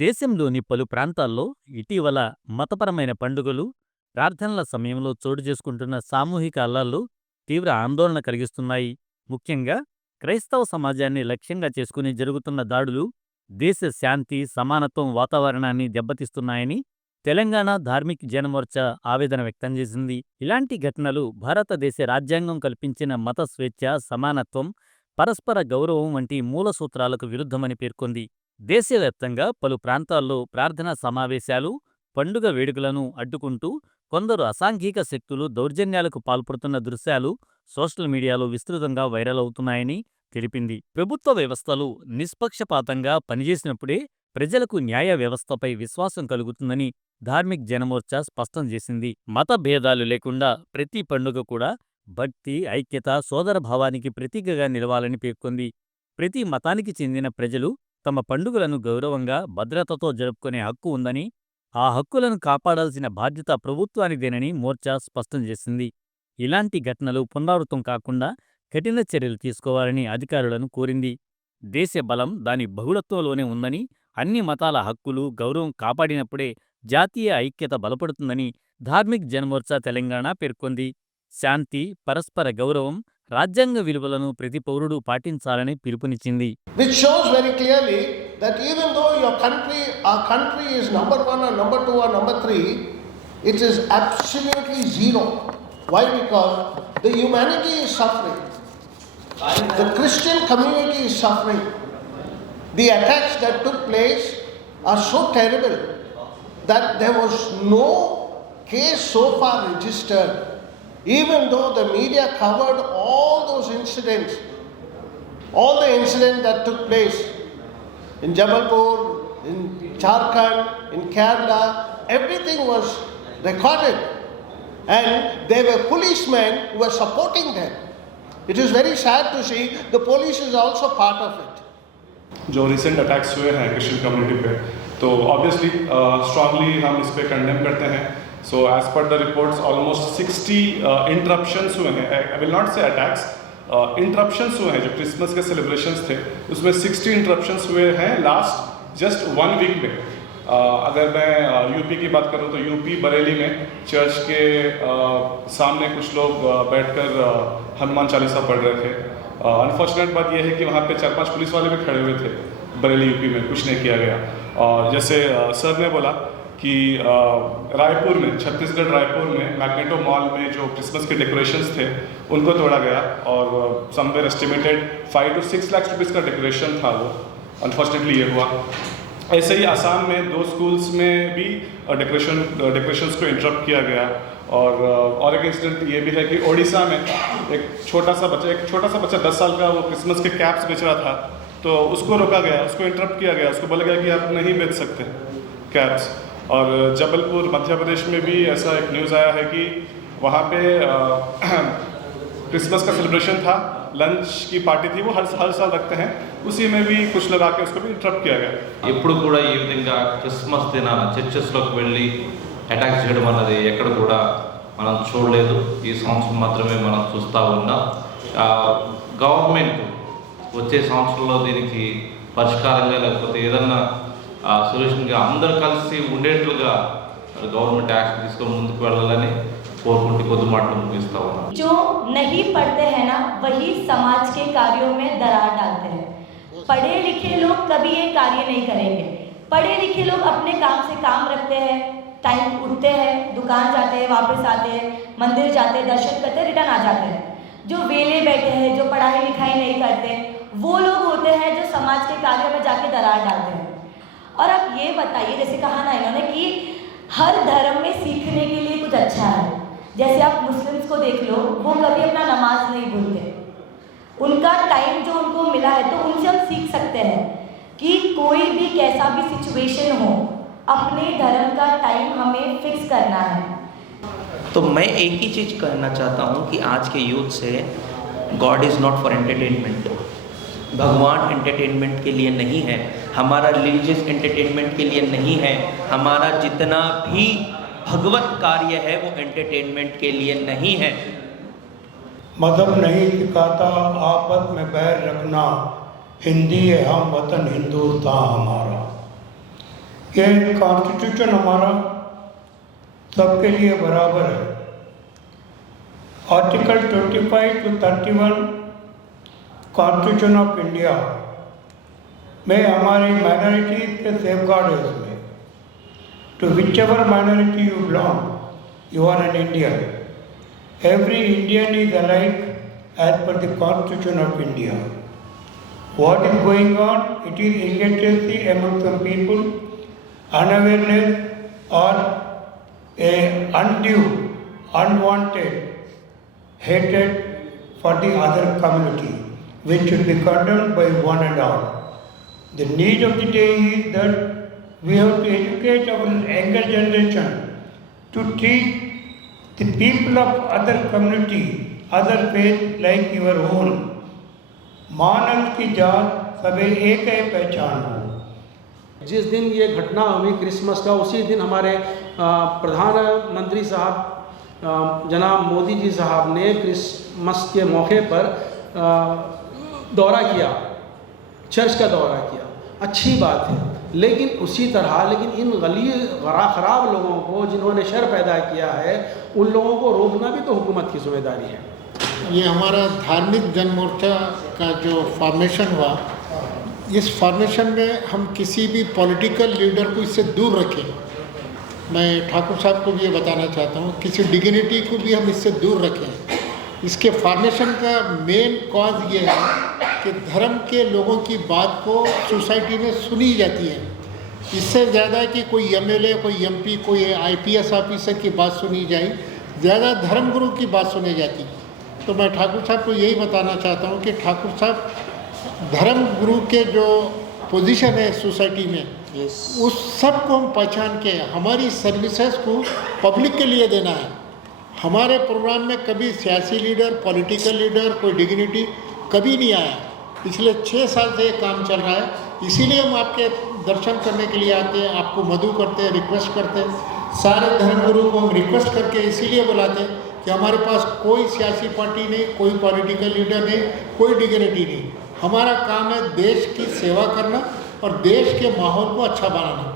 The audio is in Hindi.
దేశంలోని పలు ప్రాంతాల్లో ఇటీవల మతపరమైన పండుగలు, ప్రార్థనల సమయంలో చోటు చేసుకుంటున్న సామూహిక అల్లర్లు తీవ్ర ఆందోళన కలిగిస్తున్నాయి. ముఖ్యంగా క్రైస్తవ సమాజాన్ని లక్ష్యంగా చేసుకుని జరుగుతున్న దాడులు దేశ శాంతి, సమానత్వం వాతావరణాన్ని దెబ్బతీస్తున్నాయని తెలంగాణ ధార్మిక్ జనమోర్చా ఆవేదన వ్యక్తం చేసింది. ఇలాంటి ఘటనలు భారతదేశ రాజ్యాంగం కల్పించిన మత స్వేచ్ఛ, సమానత్వం, పరస్పర గౌరవం వంటి మూల సూత్రాలకు విరుద్ధమని పేర్కొంది. దేశవ్యాప్తంగా పలు ప్రాంతాల్లో ప్రార్థనా సమావేశాలు, పండుగ వేడుకలను అడ్డుకుంటూ కొందరు అసాంఘిక శక్తులు దౌర్జన్యాలకు పాల్పడుతున్న దృశ్యాలు సోషల్ మీడియాలో విస్తృతంగా వైరల్ అవుతున్నాయని తెలిపింది. ప్రభుత్వ వ్యవస్థలు నిష్పక్షపాతంగా పనిచేసినప్పుడే ప్రజలకు న్యాయ వ్యవస్థపై విశ్వాసం కలుగుతుందని ధార్మిక్ జనమోర్చా స్పష్టం చేసింది. మత భేదాలు లేకుండా ప్రతి పండుగ కూడా భక్తి, ఐక్యత, సోదరభావానికి ప్రతీకగా నిలవాలని పేర్కొంది. ప్రతి మతానికి చెందిన ప్రజలు తమ పండుగలను గౌరవంగా, భద్రతతో జరుపుకునే హక్కు ఉందని, ఆ హక్కులను కాపాడాల్సిన బాధ్యత ప్రభుత్వానిదేనని మోర్చా స్పష్టం చేసింది. ఇలాంటి ఘటనలు పునరావృతం కాకుండా కఠిన చర్యలు తీసుకోవాలని అధికారులను కోరింది. దేశ బలం దాని బహుళత్వంలోనే ఉందని, అన్ని మతాల హక్కులు, గౌరవం కాపాడినప్పుడే జాతీయ ఐక్యత బలపడుతుందని ధార్మిక్ జనమోర్చా తెలంగాణ పేర్కొంది. శాంతి, పరస్పర గౌరవం, రాజ్యాంగ విలువలను ప్రతి పౌరుడు పాటించాలని పిలుపునిచ్చింది. Which shows very clearly that even though our country is number 1 or number 2 or number 3, it is absolutely zero. Why? Because the humanity is suffering. The Christian community is suffering. The attacks that took place are so terrible that there was no case so far registered. Even though the media covered all those incidents, all the incidents that took place in Jabalpur, in Jharkhand, in Kerala, everything was recorded. And there were policemen who were supporting them. It is very sad to see the police is also part of it. जो रिसेंट अटैक्स हुए हैं क्रिश्चियन कम्युनिटी पे, तो ऑब्वियसली स्ट्रांगली हम इस पे कंडेम करते हैं. So as per the reports almost 60 interruptions हुए हैं. I will not say attacks, interruptions हुए हैं. जो क्रिसमस के सेलिब्रेशंस थे उसमें 60 इंटरप्शंस हुए हैं लास्ट जस्ट 1 वीक में. अगर मैं यूपी की बात करूं तो यूपी बरेली में चर्च के सामने कुछ लोग बैठकर हनुमान चालीसा पढ़ रहे थे. अनफॉर्चुनेट बात यह है कि वहाँ पे 4-5 पुलिस वाले भी खड़े हुए थे. बरेली यूपी में कुछ नहीं किया गया. और जैसे सर ने बोला कि रायपुर में, छत्तीसगढ़ रायपुर में मैग्नेटो मॉल में जो क्रिसमस के डेकोरेशंस थे उनको तोड़ा गया और somewhere estimated 5 to 6 lakh rupees का डेकोरेशन था वो. अनफॉर्चुनेटली ये हुआ. ऐसे ही आसाम में 2 स्कूल्स में भी डेकोरेशंस को इंटरप्ट किया गया. और एक इंसिडेंट ये भी है कि ओडिशा में एक छोटा सा बच्चा 10 साल का, वो क्रिसमस के कैप्स बेच रहा था, तो उसको रोका गया, उसको इंटरप्ट किया गया, उसको बोला गया कि आप नहीं बेच सकते कैप्स. और जबलपुर मध्य प्रदेश में भी ऐसा एक न्यूज़ आया है कि वहाँ पे क्रिसमस का सेलिब्रेशन था, लंच की पार्टी थी, वो हर साल रखते हैं, उसी में भी कुछ लगा के उसको भी इंटरप्ट किया गया. ఎప్పుడు కూడా ఈ విధంగా క్రిస్మస్ దినాన చర్చెస్లోకి వెళ్ళి అటాక్ చేయడం అన్నది ఎక్కడ కూడా మనం చూడలేదు. ఈ సంవత్సరం మాత్రమే మనం చూస్తూ ఉన్నాం. గవర్నమెంట్ వచ్చే సంవత్సరంలో దీనికి పరిష్కారంగా లేకపోతే ఏదన్నా సొల్యూషన్గా అందరూ కలిసి ఉండేట్లుగా గవర్నమెంట్ యాక్షన్ తీసుకొని ముందుకు వెళ్ళాలని కోరుకుంటూ కొద్ది మాటలు ముగిస్తా ఉన్నాం. जो नहीं पढ़ते हैं ना, वही समाज के कार्यों में दरार डालते हैं. पढ़े लिखे लोग कभी ये कार्य नहीं करेंगे. पढ़े लिखे लोग अपने काम से काम रखते हैं, टाइम उठते हैं, दुकान जाते हैं, वापस आते हैं, मंदिर जाते हैं, दर्शन करते हैं, रिटर्न आ जाते हैं. जो वेले बैठे हैं, जो पढ़ाई लिखाई नहीं करते, वो लोग होते हैं जो समाज के कार्य में जाके दरार डालते हैं. और अब ये बताइए, जैसे कहा ना इन्होंने कि हर धर्म में सीखने के लिए कुछ अच्छा है. जैसे आप मुस्लिम्स को देख लो, वो कभी अपना नमाज नहीं भूलते. उनका टाइम जो उनको मिला है, तो उनसे हम सीख सकते हैं कि कोई भी कैसा भी सिचुएशन हो, अपने धर्म का टाइम हमें फिक्स करना है. तो मैं एक ही चीज़ कहना चाहता हूँ कि आज के यूथ से God is not for entertainment. भगवान एंटरटेनमेंट के लिए नहीं है, हमारा रिलीजियस एंटरटेनमेंट के लिए नहीं है, हमारा जितना भी भगवत कार्य है वो एंटरटेनमेंट के लिए नहीं है. मजहब नहीं सिखाता आपस में बैर रखना, हिंदी है हम वतन हिंदुस्तान हमारा. ये कॉन्स्टिट्यूशन हमारा सबके लिए बराबर है। Article 25 to 31 constitution of India में हमारी माइनॉरिटी के सेफगार्ड है उसमें। To whichever minority you belong, you are an Indian. Every Indian is alike as per the Constitution of India. What is going on? It is illiteracy among some people, unawareness, or a undue, unwanted hatred for the other community, which should be condemned by one and all. The need of the day is that we have to educate our younger generation to treat the people of other community, other faith like your own. मानव की जात सबे एक है पहचान हो। जिस दिन ये घटना हुई क्रिसमस का, उसी दिन हमारे प्रधानमंत्री साहब जनाब मोदी जी साहब ने क्रिसमस के मौके पर दौरा किया, चर्च का दौरा किया। अच्छी बात है, लेकिन उसी तरह इन गली खराब लोगों को जिन्होंने शर पैदा किया है, उन लोगों को रोकना भी तो हुकूमत की जिम्मेदारी है। ये हमारा धार्मिक जनमोर्चा का जो फॉर्मेशन हुआ, इस फॉर्मेशन में हम किसी भी पॉलिटिकल लीडर को इससे दूर रखें। मैं ठाकुर साहब को भी ये बताना चाहता हूँ, किसी डिग्निटी को भी हम इससे दूर रखें। इसके फॉर्मेशन का मेन कॉज ये है कि धर्म के लोगों की बात को सोसाइटी में सुनी जाती है। इससे ज़्यादा कि कोई एमएलए, कोई एमपी, कोई आईपीएस ऑफिसर की बात सुनी जाए, ज़्यादा धर्मगुरु की बात सुनी जाती। तो मैं ठाकुर साहब को यही बताना चाहता हूँ कि ठाकुर साहब धर्मगुरु के जो पोजीशन है सोसाइटी में, उस सब को हम पहचान के हमारी सर्विसेज को पब्लिक के लिए देना है। हमारे प्रोग्राम में कभी सियासी लीडर, पॉलिटिकल लीडर, कोई डिग्निटी कभी नहीं आया। पिछले 6 साल से ये काम चल रहा है। इसीलिए हम आपके दर्शन करने के लिए आते हैं, आपको मधु करते हैं, रिक्वेस्ट करते हैं। सारे धर्मगुरु को हम रिक्वेस्ट करके इसीलिए बुलाते हैं कि हमारे पास कोई सियासी पार्टी नहीं, कोई पॉलिटिकल लीडर नहीं, कोई डिग्निटी नहीं। हमारा काम है देश की सेवा करना और देश के माहौल को अच्छा बनाना।